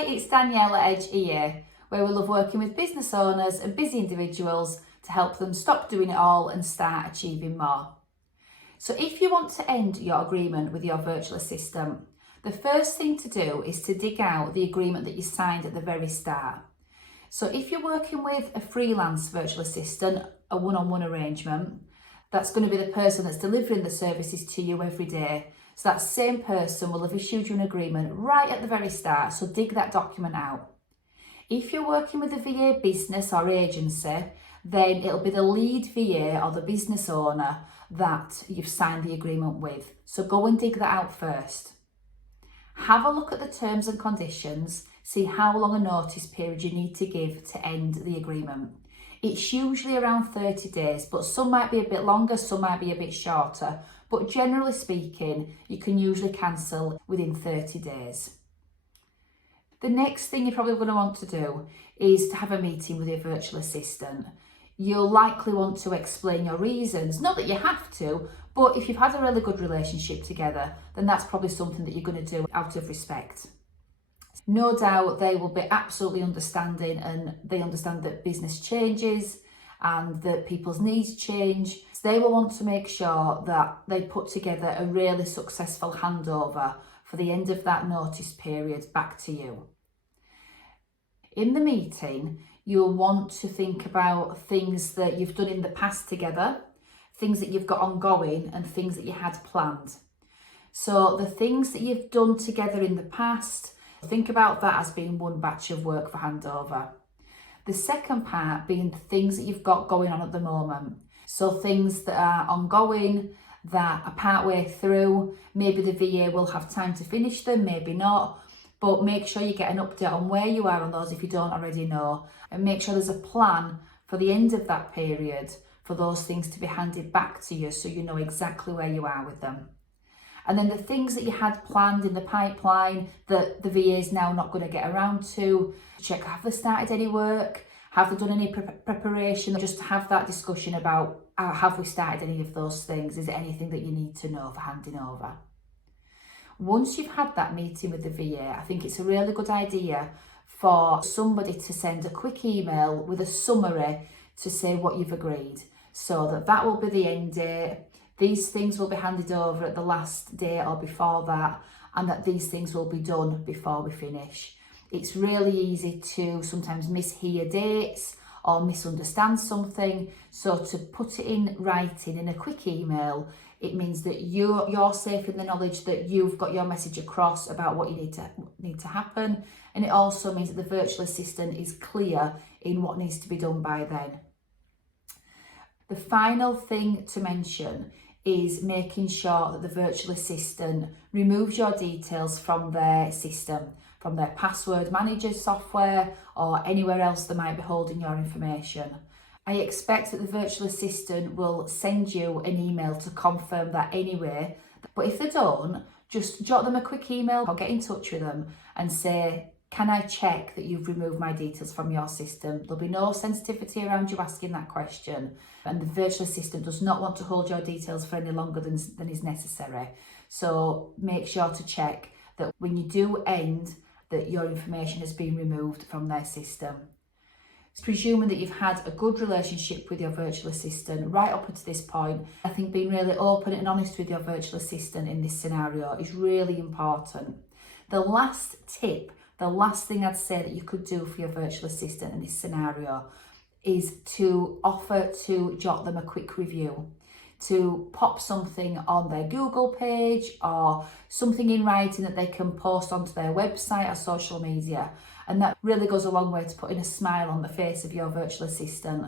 Hi, it's Danielle at Edge EA, where we love working with business owners and busy individuals to help them stop doing it all and start achieving more. So if you want to end your agreement with your virtual assistant, the first thing to do is to dig out the agreement that you signed at the very start. So if you're working with a freelance virtual assistant, a one-on-one arrangement, that's going to be the person that's delivering the services to you every day. So that same person will have issued you an agreement right at the very start, so dig that document out. If you're working with a VA business or agency, then it'll be the lead VA or the business owner that you've signed the agreement with. So go and dig that out first. Have a look at the terms and conditions, see how long a notice period you need to give to end the agreement. It's usually around 30 days, but some might be a bit longer, some might be a bit shorter. But generally speaking, you can usually cancel within 30 days. The next thing you're probably going to want to do is to have a meeting with your virtual assistant. You'll likely want to explain your reasons, not that you have to, but if you've had a really good relationship together, then that's probably something that you're going to do out of respect. No doubt they will be absolutely understanding, and they understand that business changes and that people's needs change. So they will want to make sure that they put together a really successful handover for the end of that notice period back to you. In the meeting, you'll want to think about things that you've done in the past together, things that you've got ongoing and things that you had planned. So the things that you've done together in the past, think about that as being one batch of work for handover. The second part being the things that you've got going on at the moment. So things that are ongoing, that are partway through, maybe the VA will have time to finish them, maybe not, but make sure you get an update on where you are on those if you don't already know, and make sure there's a plan for the end of that period for those things to be handed back to you so you know exactly where you are with them. And then the things that you had planned in the pipeline that the VA is now not going to get around to, check, have they started any work? Have they done any preparation? Just to have that discussion about, have we started any of those things? Is there anything that you need to know for handing over? Once you've had that meeting with the VA, I think it's a really good idea for somebody to send a quick email with a summary to say what you've agreed. So that will be the end date. These things will be handed over at the last day or before that, and that these things will be done before we finish. It's really easy to sometimes mishear dates or misunderstand something. So to put it in writing in a quick email, it means that you're safe in the knowledge that you've got your message across about what you need to happen. And it also means that the virtual assistant is clear in what needs to be done by then. The final thing to mention is making sure that the virtual assistant removes your details from their system, from their password manager software or anywhere else they might be holding your information. I expect that the virtual assistant will send you an email to confirm that anyway, but if they don't, just jot them a quick email or get in touch with them and say, can I check that you've removed my details from your system? There'll be no sensitivity around you asking that question, and the virtual assistant does not want to hold your details for any longer than is necessary. So make sure to check that when you do end, that your information has been removed from their system. Presuming that you've had a good relationship with your virtual assistant right up until this point, I think being really open and honest with your virtual assistant in this scenario is really important. The last tip, the last thing I'd say that you could do for your virtual assistant in this scenario is to offer to jot them a quick review, to pop something on their Google page or something in writing that they can post onto their website or social media. And that really goes a long way to putting a smile on the face of your virtual assistant